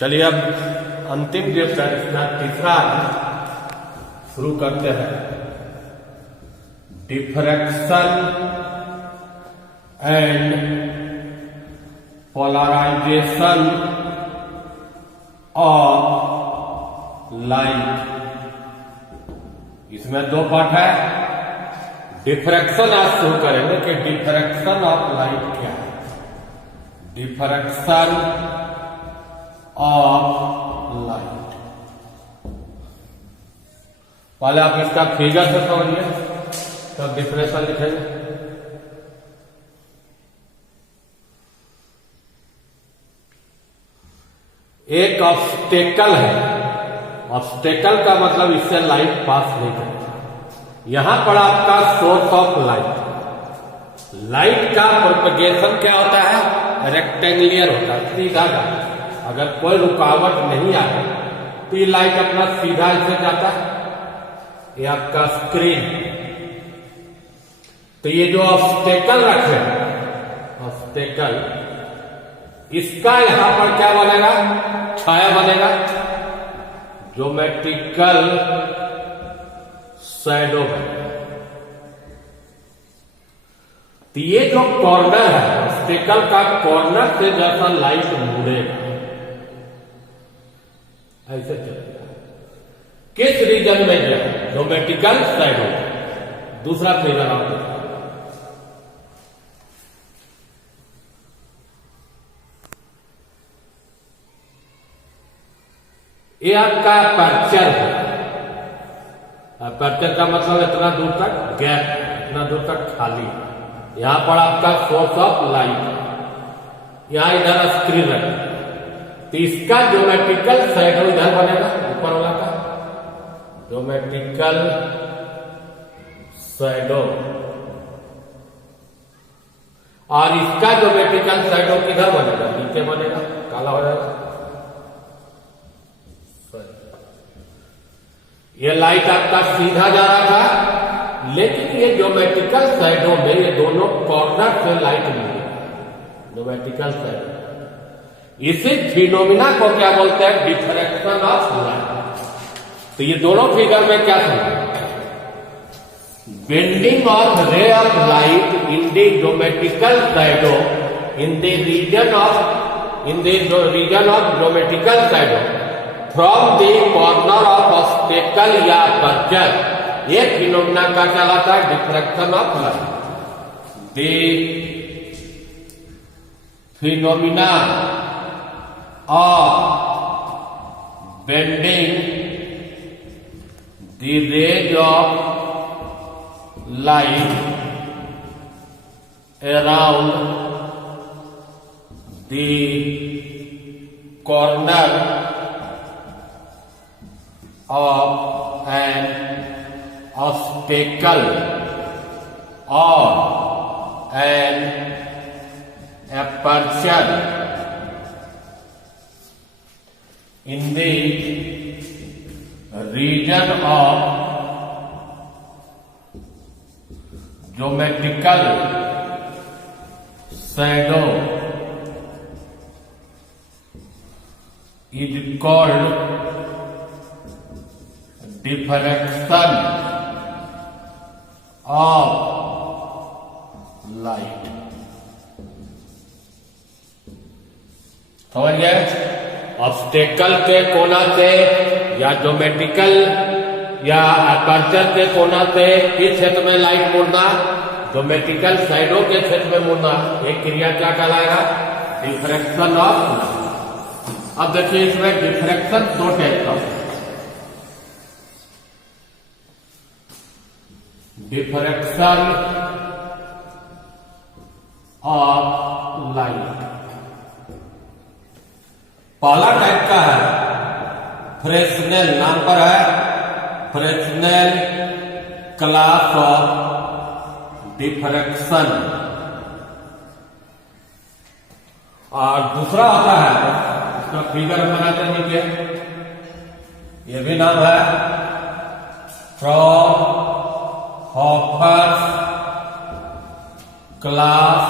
चलिए अब अंतिम चैप्टर इसका तीसरा शुरू करते हैं। Diffraction and polarization of light. इसमें दो पार्ट है। डिफ्रैक्शन आज शुरू करेंगे कि डिफ्रैक्शन ऑफ लाइट क्या है। डिफ्रैक्शन ऑफ लाइट, पहले आप इसका फिगर से समझिए तब डिफ्रैक्शन लिखेंगे। एक ऑब्स्टेकल है। ऑब्स्टेकल का मतलब इससे लाइट पास नहीं करती। यहां पर आपका सोर्स ऑफ लाइट का प्रोपगेशन क्या होता है? रेक्टेंगुलर होता है, सीधा जाता है। अगर कोई रुकावट नहीं आए तो ये लाइट अपना सीधा इसे जाता है। ये आपका स्क्रीन। तो ये जो ऑब्स्टेकल रखे, ऑब्स्टेकल, इसका यहां पर क्या बनेगा? छाया बनेगा, ज्योमेट्रिकल शैडो बनेगा। तो ये जो कॉर्नर है, ऑब्स्टेकल का कॉर्नर से जैसा लाइट मुड़ेगा ऐसे चलेगा। किस रीजन में जो ज्योमेट्रिकल शैडो। दूसरा फिगर आप देखिए, ये आपका अपर्चर है। अपर्चर का मतलब इतना दूर तक गैप, इतना दूर तक खाली। यहां पर आपका सोर्स ऑफ लाइट, यहां इधर स्क्रीन है। तो इसका ज्योमेट्रिकल शैडो इधर बनेगा, ऊपर वाला का ज्योमेट्रिकल शैडो, और इसका ज्योमेट्रिकल शैडो किधर बनेगा? नीचे बनेगा, काला हो जाएगा। ये लाइट आपका सीधा जा रहा था, लेकिन ये ज्योमेट्रिकल शैडो में ये दोनों कॉर्नर से लाइट मिलेगी। ज्योमेट्रिकल शैडो, इसी फिनोमिना को क्या बोलते हैं? Diffraction of light. तो ये दोनों फिगर में क्या समझ? Bending of ray of light in the geometrical shadow in the region of geometrical shadow from the corner of obstacle या अपर्चर। ये फिनोमिना का कहलाता है diffraction of light. The phenomena of bending the rays of light around the corner of an obstacle or an aperture in the region of geometrical shadow is called diffraction of light। समझ गए? Obstacle के कोना से या geometrical या aperture के कोना से किस क्षेत्र में लाइट मुड़ना? ज्योमेट्रिकल शैडो के क्षेत्र में मुड़ना। एक क्रिया क्या कहलाएगा? Diffraction of light. अब देखिए इसमें डिफ्रैक्शन दो टाइप का। डिफ्रैक्शन ऑफ लाइट पहला टाइप का है फ्रेस्नेल, नाम पर है फ्रेस्नेल क्लास ऑफ डिफ्रैक्शन। और दूसरा होता है, इसका फिगर बनाते नीचे, ये भी नाम है Fraunhofer class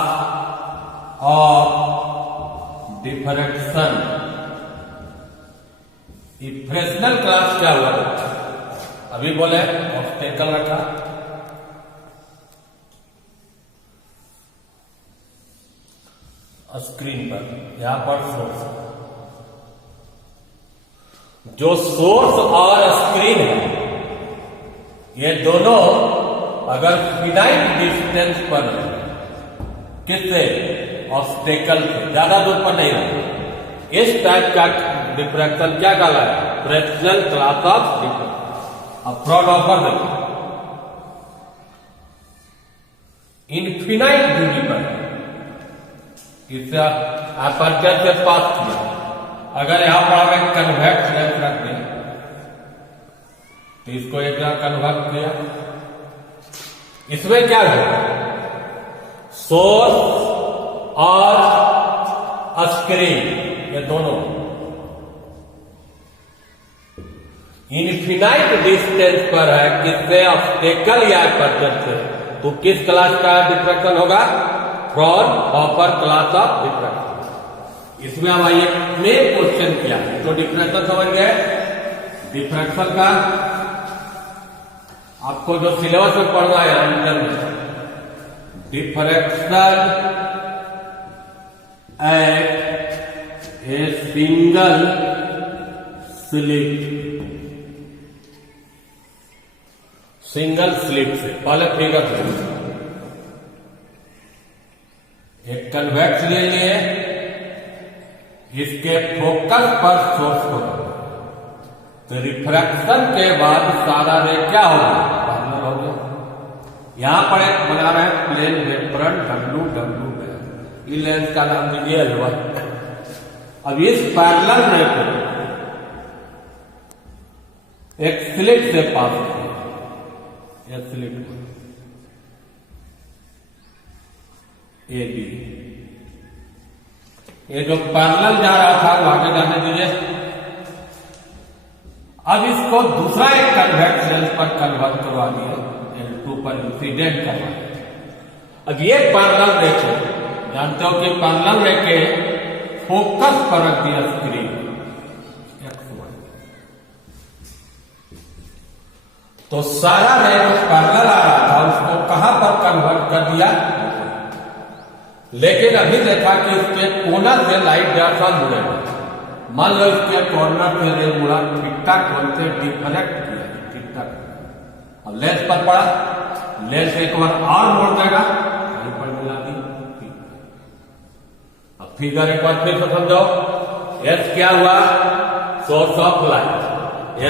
of diffraction. Fractional class क्या हुआ बच्चा? अभी बोले ऑब्स्टेकल रखा, स्क्रीन पर, यहां पर सोर्स, जो सोर्स और स्क्रीन है ये दोनों अगर फिनाइट डिस्टेंस पर है, किससे? ऑब्स्टेकल से, ज्यादा दूर पर नहीं है, इस टाइप का डिफ्रैक्शन क्या कहला है? Fractional class of diffraction. अब फ्रॉड ऑफर देखो, इनफिनाइट दूरी पर इससे अपर्चर से पास किया, अगर यहां पर हमें कन्वेक्स लेंस रख दें तो इसको एक जगह कन्वर्ट किया, इसमें क्या है? सोर्स और स्क्रीन ये दोनों इनफिनाइट डिस्टेंस पर है, किससे? ऑब्स्टेकल या अपर्चर से, तो किस क्लास का डिफ्रैक्शन होगा? Fraud offer class of diffraction. इसमें हम आइए मेन क्वेश्चन किया तो डिफ्रैक्शन समझ गए। डिफ्रैक्शन का आपको जो सिलेबस में पढ़ना है अंतर में, diffraction at a single slit, single slit से पहले फिगर से एक कन्वेक्स ले लिए, इसके फोकस पर सोर्स को, तो रिफ्रैक्शन के बाद सारा रे क्या होगा? पैरेलल हो गया। यहां पर एक बना रहे हैं प्लेन रेफरेंस डब्ल्यू डब्ल्यू है, इस लेंस का नाम दीजिए L1। अब इस पैरेलल रे को एक स्लिट से पास किया, एक स्लिट को ए बी, ये जो पैरेलल जा रहा था वो आगे जाने दीजिए। अब इसको दूसरा एक कन्वेक्स लेंस पर कन्वर्ट करवा दिया, L2 पर इंसिडेंट करवा। अब ये पैरेलल रे को जानते हो कि पैरेलल रे के फोकस पर रख दिया स्क्रीन X1, तो सारा रे जो पैरेलल आ रहा था उसको कहां पर कन्वर्ट कर दिया? लेकिन अभी देखा कि इसके कोना से लाइट जैसा मुड़ेगा, मान लो इसके कॉर्नर से रे मुड़ा, ठीक ठाक बोलते डिफ्लेक्ट किया, ठीक ठाक। अब लेंस पर पड़ा, लेंस एक बार और मोड़ देगा, यहीं पर मिला दी। अब फिगर एक बार फिर से समझो, एस क्या हुआ? Source of light.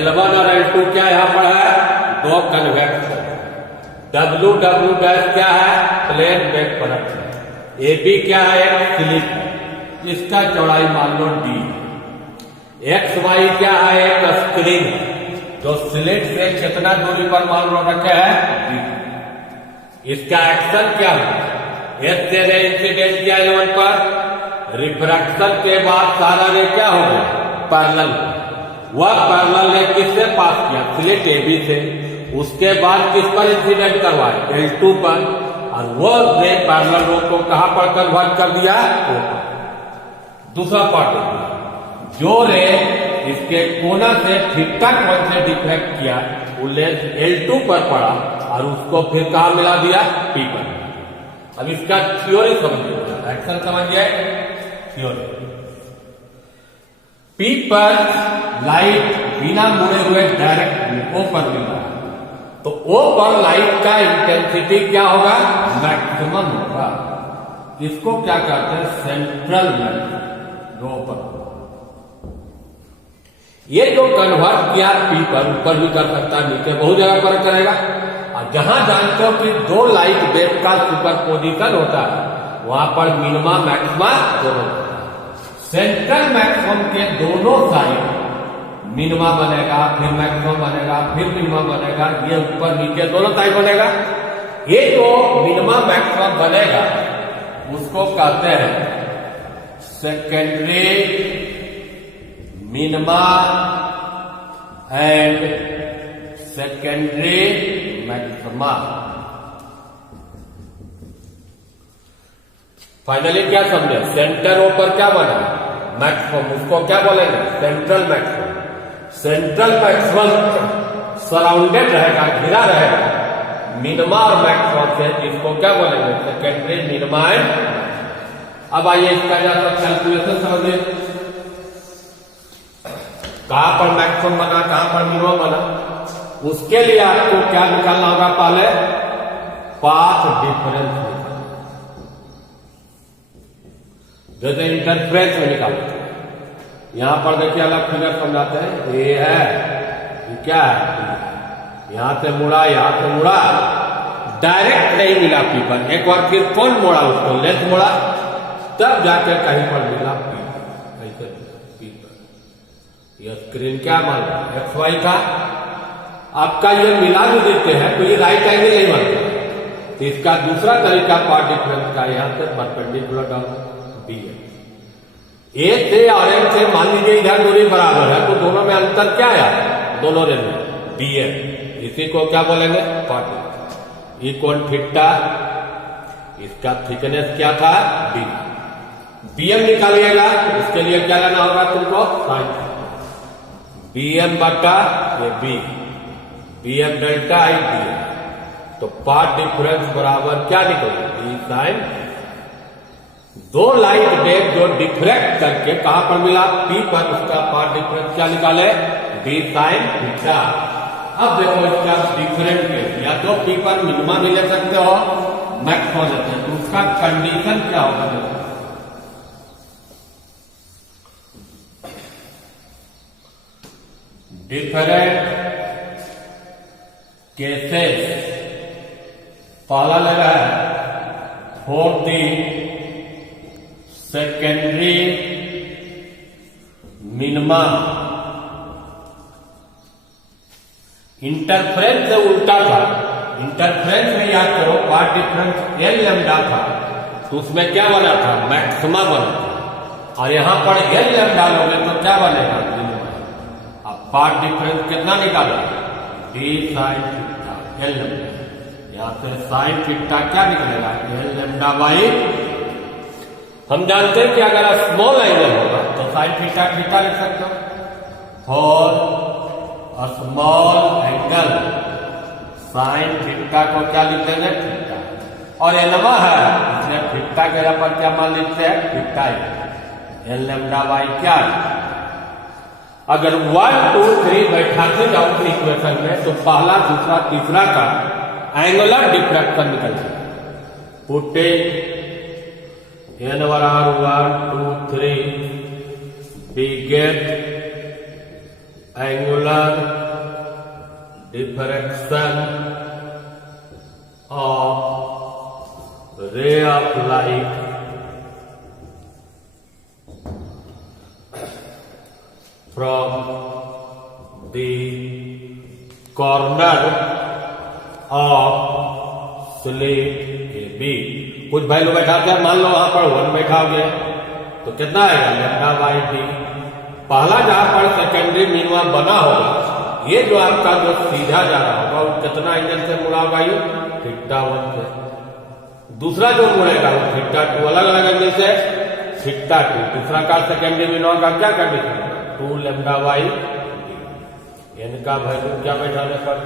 L1 और L2 क्या यहां पर है? दो कन्वेक्स। डब्ल्यू डब्ल्यू डैश क्या है? प्लेन बेक पर है। ए बी क्या है? एक स्लिट, इसका चौड़ाई मान लो D। एक्स वाई क्या है? एक स्क्रीन, जो स्लिट से कितना दूरी पर मान लो रखे है? D। इसका एक्शन क्या है? एस से रे इंसिडेंट किया L1 पर, रिफ्रैक्शन के बाद सारा रे क्या हो गया? पैरेलल। वह पैरेलल रे किससे पास किया? स्लिट ए बी से, उसके बाद किस पर इंसिडेंट करवाए? L2 पर, और वो रे पैरेलल रो को कहां पर कन्वर्ट कर दिया? दूसरा पार्ट, जो रे इसके कोना से ठीक ठाक पॉइंट से डिफ्लेक्ट किया वो लेंस L2 पर पड़ा और उसको फिर कहां मिला दिया? P पर। अब इसका थ्योरी समझिए, एक्शन समझिए, थ्योरी। P पर लाइट बिना मुड़े हुए डायरेक्ट O पर मिल रहा है, तो O पर लाइट का इंटेंसिटी क्या होगा? मैक्सिमम होगा। इसको क्या कहते हैं? सेंट्रल मैक्सिमम, रो पर। ये जो कन्वर्ट किया P पर, ऊपर भी कर सकता है, नीचे बहुत जगह पर करेगा। और जहां जानते हो कि दो लाइट वेव का सुपरपोजिशन होता है, वहां पर मिनिमा मैक्सिमा दोनों। सेंट्रल मैक्सिमम के दोनों साइड मिनिमा बनेगा, फिर मैक्सिमम बनेगा, फिर मिनिमा बनेगा, ये ऊपर नीचे दोनों साइड बनेगा। ये जो मिनिमा मैक्सिमम बनेगा उसको कहते हैं secondary minima and secondary maxima. Finally क्या समझे? सेंटर ऊपर क्या बना? मैक्सिमम, उसको क्या बोलेंगे? Central maximum. Central maximum surrounded रहेगा, घिरा रहेगा मिनिमा और मैक्सिमम से, इसको क्या बोलेंगे? Secondary minima and. अब आइए इसका जरा कैलकुलेशन समझिए। कहां पर मैक्सिमम बना, कहां पर मिनिमम बना, उसके लिए आपको क्या निकालना होगा? पहले पाथ डिफरेंस निकालना, जैसे इंटरफ्रेंस में निकालते हैं। यहां पर देखिए अलग फिगर समझाते हैं। ये है, ये क्या है? यहां से मुड़ा, यहां से मुड़ा, डायरेक्ट नहीं मिला पी पर। एक बार फिर कौन मोड़ा उसको? लेंथ मोड़ा, तब जाकर कहीं पर मिला पी पर। कैसे पी पर? यह स्क्रीन क्या मान लो एक्स वाई का, आपका ये मिला भी देते हैं तो ये राइट एंगल नहीं बनता। तो इसका दूसरा तरीका पार्ट डिफरेंस का, यहां से परपेंडिकुलर डाउन बी है। ए से और एम से मान लीजिए इधर दूरी बराबर है, तो दोनों में अंतर क्या है? दोनों रेंज में बी है। इसी को क्या बोलेंगे? पार्ट। ई कोण थीटा, इसका थिकनेस क्या था? बी। बीएम निकालिएगा, इसके लिए क्या लेना होगा तुमको? साइन। बीएम बटा ये B, BM delta I B. तो पार्ट डिफरेंस बराबर क्या निकलेगा? B sine. दो लाइट वेव जो डिफ्रैक्ट करके कहां पर मिला? पी पर, उसका पार्ट डिफरेंस क्या निकाले? B sine theta. अब देखो इसका डिफरेंट केस, या तो पी पर मिनिमा भी ले सकते हो, मैक्स हो जाते हैं, तो उसका कंडीशन क्या होगा? देखो डिफरेंट केसेस, पहला लगा है for the secondary minima. Interference से उल्टा था। इंटरफ्रेंस में याद करो पार्ट डिफरेंस एल लैम्डा था, तो उसमें क्या बना था? मैक्सिमा बना था। और यहां पर एल लैम्डा लोगे तो क्या बनेगा? अब पार्ट डिफरेंस कितना निकाला? D sine theta L lambda. यहां से साइन थीटा क्या निकलेगा? L lambda by. हम जानते हैं कि अगर स्मॉल एंगल होगा तो साइन थीटा थीटा लिख सकते हो। For small angle sine theta को क्या लिख देंगे? थीटा। और एलवा है, इसलिए थीटा के जगह पर क्या मान लिखते हैं? थीटा। एल लैम्डा बाई क्या? अगर 1 2 3 बैठाते जाओ इक्वेशन में, तो पहला, दूसरा, तीसरा का एंगुलर डिफ्रैक्शन निकल जाए। पुटे एन बराबर 1 2 3 we get angular diffraction of ray of light from the corner of slit AB। कुछ भाई लोग बैठाते हैं, मान लो वहां पर 1 बैठाओगे तो कितना आएगा? Lambda by D. पहला जहां पर सेकेंडरी मिनिमा बना होगा, ये जो आपका जो सीधा जा रहा होगा वो कितना एंगल से मुड़ा होगा? ये थीटा 1 से। दूसरा जो मुड़ेगा वो थीटा 2, अलग अलग एंगल से थीटा 2। दूसरा का सेकेंडरी मिनिमा का क्या कर देगा? 2 लैम्डा बाई डी। एन का वैल्यू क्या बैठाने पर?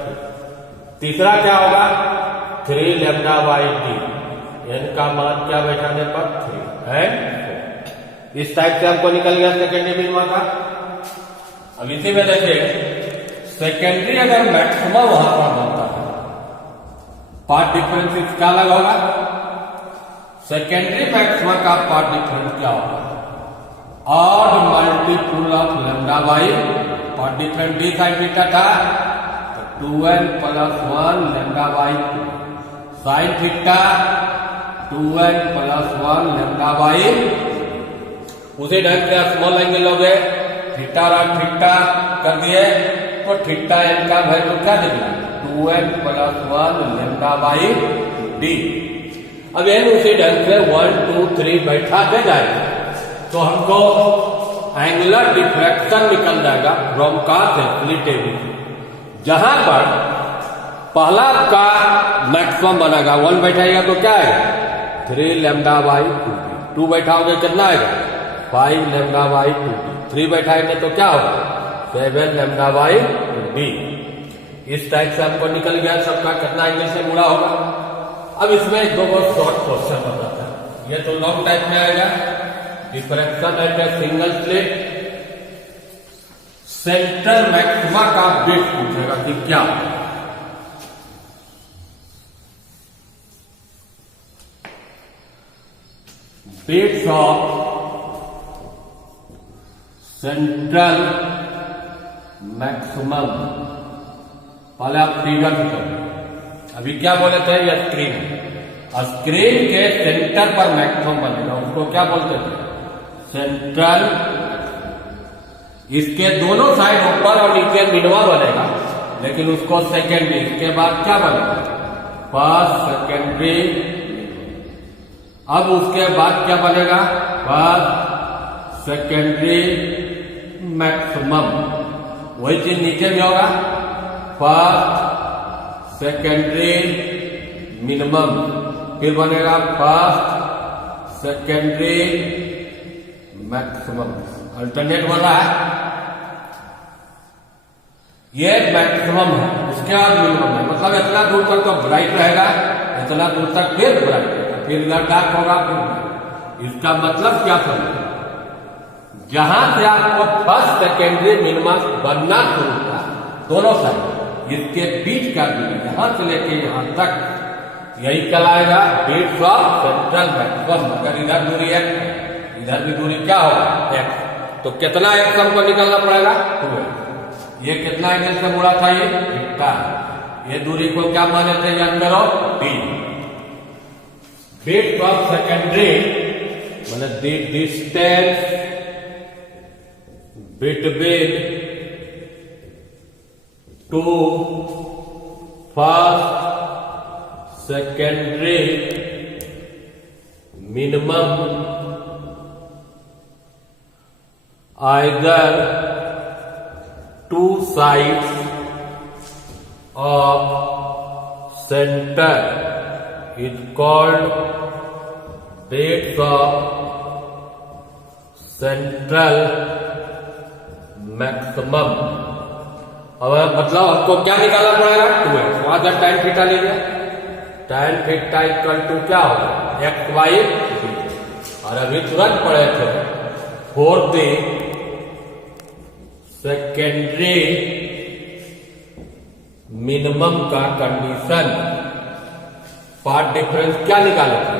तीसरा क्या होगा? 3 लैम्डा बाई डी। एन का मान क्या बैठाने पर? 3 एंड इस टाइप से आपको निकल गया सेकेंडरी मिनिमा का। अब इसी में देखिए सेकेंडरी अगर मैक्सिमा वहां पर बनता है, पार्ट डिफरेंस इसका अलग होगा। सेकेंडरी मैक्सिमा का पार्ट डिफरेंस क्या होगा? Odd multiple of lambda by path difference D sine theta था, तो 2n plus 1 lambda by 2 sine theta 2n plus 1 lambda by. उसी ढंग से स्मॉल एंगल लोगे, थीटा और थीटा कर दिए तो थीटा एन का वैल्यू क्या देगा? 2n plus 1 lambda by D. अब एन उसी ढंग से 1 2 3 बैठाते जाएगा तो हमको एंगुलर डिफ्रैक्शन निकल जाएगा फ्रॉम का स्लिट एबी। जहां पर पहला का मैक्सिमम बनेगा 1 बैठाएगा तो क्या आएगा? 3 लैम्डा बाई 2 बैठाओगे कितना आएगा? 5 लैम्डा बाई 2। 3 बैठाएंगे तो क्या होगा? 7 लैम्डा बाई डी। इस टाइप से आपको निकल गया सबका कितना एंगल से मुड़ा होगा। अब इसमें दो बहुत शॉर्ट क्वेश्चन बताता है, ये तो लॉन्ग टाइप में आएगा। Diffraction at a single slit, central maxima का बिट पूछेगा कि क्या बिट्स ऑफ सेंट्रल मैक्सिमम। पहले आप फिगर करें, अभी क्या बोले थे, ये स्क्रीन, स्क्रीन के सेंटर पर मैक्सिमम बनेगा, उसको क्या बोलते थे, सेंट्रल। इसके दोनों साइड ऊपर और नीचे मिनिमा बनेगा, लेकिन उसको सेकेंडरी, इसके बाद क्या बनेगा, फर्स्ट सेकेंडरी। अब उसके बाद क्या बनेगा, फर्स्ट सेकेंडरी मैक्सिमम। वही चीज नीचे भी होगा, फर्स्ट सेकेंडरी मिनिमम, फिर बनेगा फर्स्ट सेकेंडरी मैक्सिमम। अल्टरनेट बोला है, ये मैक्सिमम है, उसके बाद मिनिमम है, मतलब इतना दूर तक तो ब्राइट रहेगा, इतना दूर तक फिर ब्राइट, फिर इधर डार्क होगा, फिर इसका मतलब क्या समझे, जहां से आपको फर्स्ट सेकेंडरी मिनिमम बनना शुरू हुआ, दोनों साइड इसके बीच का दूरी यहां से लेके यहां तक, यही कहलाएगा बिट्स ऑफ सेंट्रल मैक्सिमम। अगर इधर दूरी x, इधर भी दूरी क्या होगा, x, तो कितना x हमको निकालना पड़ेगा, 2x। ये कितना एंगल से मुड़ा था, ये थीटा। ये दूरी को क्या माने थे, under of d। Bits of secondary माने the distance between two first secondary minimum either two sides of center is called bits of central maximum. अब मतलब हमको क्या निकालना पड़ेगा, 2x। वहां जब tan थीटा ले लिया, tan थीटा इक्वल टू क्या होगा, एक्स वाई बी। और अभी तुरंत पढ़े थे फॉर द सेकेंडरी मिनिमम का कंडीशन, पार्ट डिफरेंस क्या निकाले थे,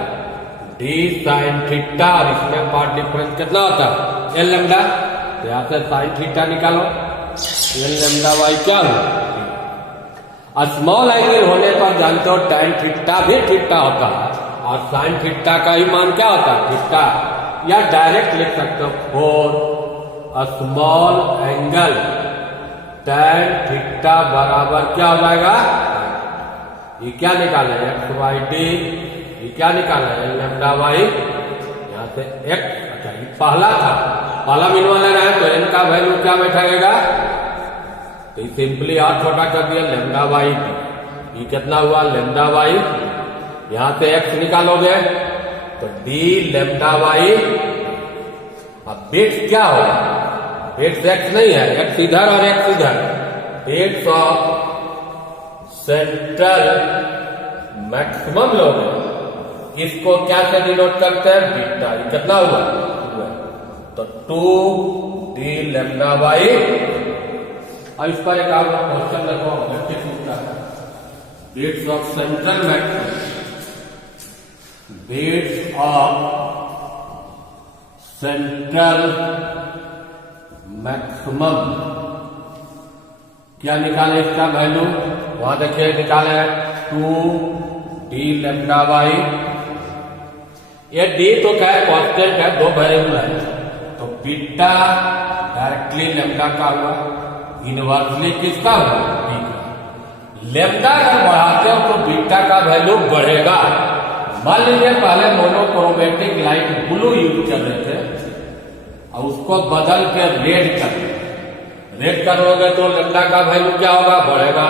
डी साइन थीटा, और इसमें पार्ट डिफरेंस कितना होता है, एल लैम्डा। यहां से साइन थीटा निकालो, एल लैम्डा वाई क्या हो। स्मॉल एंगल होने पर जानते हो tan थीटा भी थीटा होता है, और साइन थीटा का ही मान क्या होता है, थीटा। या डायरेक्ट लिख सकते हो for small angle tan theta बराबर क्या हो जाएगा, ये क्या निकाले, एक्स वाई डी, ये क्या निकाले, एल लैम्डा वाई। यहां से एक्स, अच्छा ये पहला था, पहला मिनिमम लेना है तो एन का वैल्यू क्या बैठेगा, तो सिंपली और छोटा कर दिया, लैम्डा वाई। ये कितना हुआ, लैम्डा वाई। यहां से एक्स निकालोगे तो डी लैम्डा वाई। अब बिट्स क्या होगा, बिट्स एक्स नहीं है, एक्स इधर और एक्स इधर, बिट्स ऑफ सेंट्रल मैक्सिमम लोगे, इसको क्या से डिनोट करते हैं, बीटा। ये कितना हुआ, तो 2d लैम्डा वाई। अब इस पर एक और क्वेश्चन देखो, बच्चे पूछता है, bits of central maximum, bits of central maximum क्या निकाले, इसका वैल्यू वहां देखिए निकाले 2d लैम्डा वाई। ये d तो क्या है, कांस्टेंट है, दो वेरिएबल है, तो बीटा डायरेक्टली लैम्डा का हुआ, इनवर्सली किसका हुआ, डी का। लैम्डा अगर बढ़ाते हो तो बीटा का वैल्यू बढ़ेगा। मान लीजिए पहले मोनोक्रोमेटिक लाइट ब्लू यूज कर रहे थे और उसको बदल के रेड करोगे तो लैम्डा का वैल्यू क्या होगा, बढ़ेगा,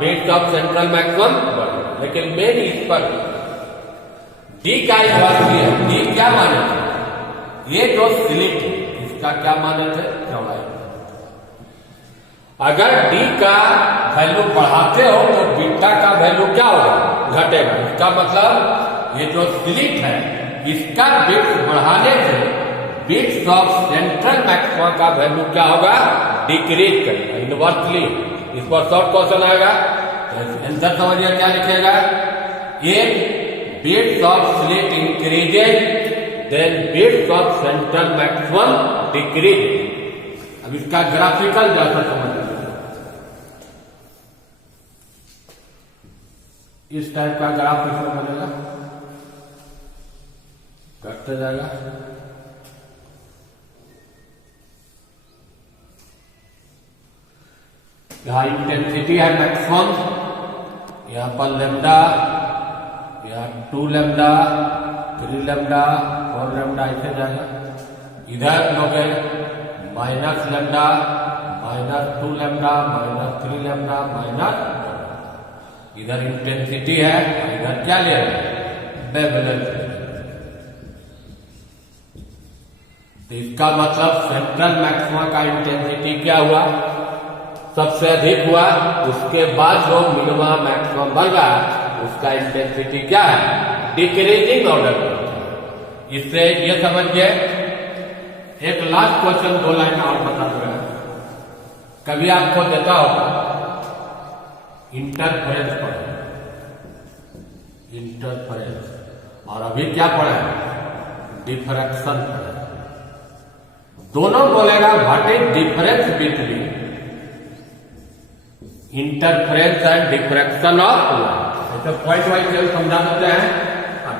बिट्स ऑफ सेंट्रल मैक्सिमम बढ़ेगा। लेकिन मेन इस पर डी का इनवर्सली है, डी क्या माने थे, ये जो स्लिट है इसका क्या माने थे, चौड़ाई। अगर डी का वैल्यू बढ़ाते हो तो बीटा का वैल्यू क्या होगा, घटेगा। इसका मतलब ये जो स्लिट है इसका बिट्स बढ़ाने से बिट्स ऑफ सेंट्रल मैक्सिमा का वैल्यू क्या होगा, डिक्रीज करेगा इनवर्सली। इस पर शॉर्ट क्वेश्चन आएगा तो आंसर समझिए क्या लिखेगा, एक widths of slit increases then widths of central maximum decrease. अब इसका ग्राफिकल जैसा समझ लीजिए, इस टाइप का ग्राफ इसमें बनेगा, घटते जाएगा। यहां इंटेंसिटी है मैक्सिमम, यहां पर लेमडा, यहां 2 लेमडा, 3 लेमडा, 4 लेमडा ऐसे जाएगा। इधर लोगे माइनस लेमडा, -2 लेमडा, -3 लेमडा, इधर इंटेंसिटी है, इधर क्या ले रहे हैं, वेवलेंथ। तो इसका मतलब सेंट्रल मैक्सिमा का इंटेंसिटी क्या हुआ, सबसे अधिक हुआ, उसके बाद जो मिनिमा मैक्सिमम बन रहा है उसका इंटेंसिटी क्या है, डिक्रीजिंग ऑर्डर। इससे ये समझिए। एक लास्ट क्वेश्चन 2 लाइन और बता दो। कभी आपको देता होगा इंटरफेरेंस पढ़े, इंटरफेरेंस, और अभी क्या पढ़े, डिफ्रैक्शन पढ़े। दोनों बोलेगा what is difference between interference and diffraction of light. ऐसे पॉइंट वाइज समझा सकते हैं।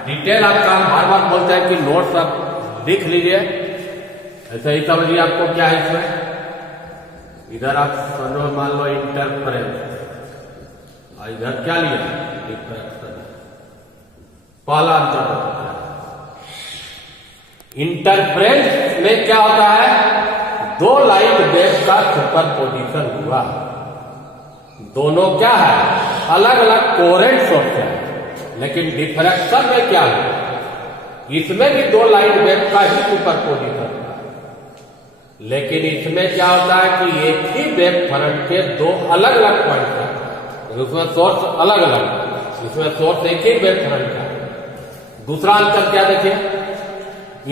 डिटेल आपका बार बार बोलते हैं कि नोट्स आप लिख लीजिए, ऐसे ही समझिए आपको क्या है इसमें। इधर आप समझो, मान लो इंटरफेरेंस, और इधर क्या लिया, डिफ्रैक्शन। पहला अंतर होता है, इंटरफेरेंस में क्या होता है, 2 लाइट वेव का सुपरपोजिशन हुआ, दोनों क्या है, अलग अलग कोहेरेंट सोर्स है। लेकिन डिफ्रैक्शन में क्या है, इसमें भी 2 लाइट वेव का ही सुपरपोजिशन हुआ, लेकिन इसमें क्या होता है कि एक ही वेव फ्रंट के 2 अलग अलग पॉइंट है, उसमें सोर्स अलग अलग, इसमें सोर्स एक ही वेव फ्रंट का। दूसरा अंतर क्या देखिए,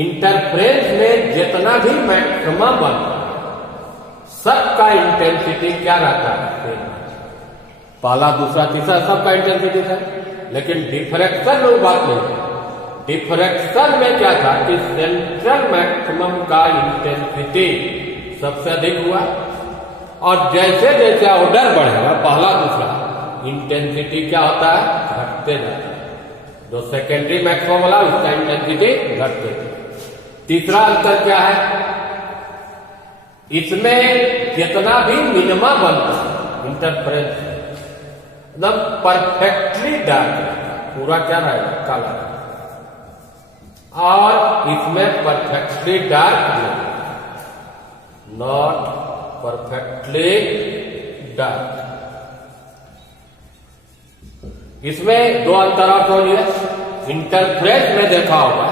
इंटरफेरेंस में जितना भी मैक्सिमा बनता है सबका इंटेंसिटी क्या रहता है, पहला दूसरा तीसरा सबका इंटेंसिटी था। लेकिन डिफ्रैक्शन में वो बात नहीं है। डिफ्रैक्शन में क्या था कि सेंट्रल मैक्सिमम का इंटेंसिटी सबसे अधिक हुआ, और जैसे जैसे ऑर्डर बढ़ेगा पहला दूसरा, इंटेंसिटी क्या होता है, घटते जाता है। जो सेकेंडरी मैक्सिमम वाला उसका इंटेंसिटी घटते जाता है। तीसरा अंतर क्या है, इसमें जितना भी मिनिमा बनता है इंटरफेरेंस एकदम परफेक्टली डार्क, पूरा क्या रहेगा, काला, और इसमें perfectly dark, not perfectly dark. इसमें 2 अंतर और होंगे। इंटरफेरेंस में देखा होगा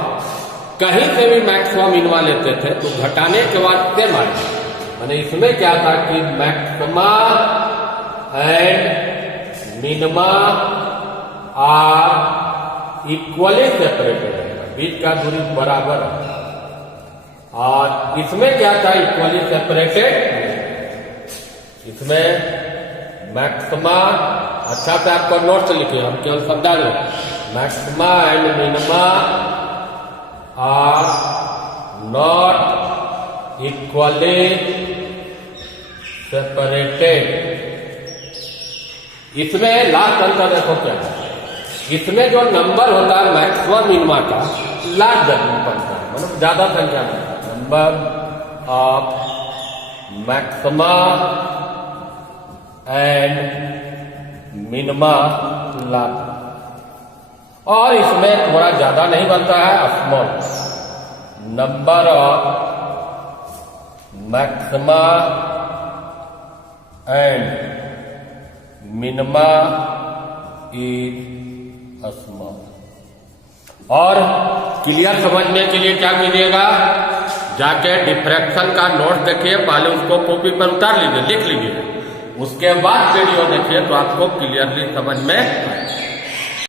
कहीं से भी मैक्सिमम मिनिमा लेते थे तो घटाने के बाद क्या मारे, मैंने इसमें क्या था कि maxima and minima are equally separated है, बीच का दूरी बराबर है। और इसमें क्या था, इक्वली सेपरेटेड, इसमें मैक्सिमा, अच्छा से आपको नोट से लिखिए, हम केवल शब्द लें, maxima and minima are not equally separated. इसमें लास्ट अंतर देखो क्या है, इसमें जो नंबर होता है मैक्सिमम मिनिमा का लास्ट नंबर का, मतलब ज्यादा संख्या में, number of maxima and minima last, और इसमें थोड़ा ज्यादा नहीं बनता है, small number of maxima and minima is small. और क्लियर समझने के लिए क्या कीजिएगा, जाके डिफ्रैक्शन का नोट देखिए, पहले उसको कॉपी पर उतार लीजिए, लिख लीजिए, उसके बाद वीडियो देखिए तो आपको क्लियरली समझ में आएगा।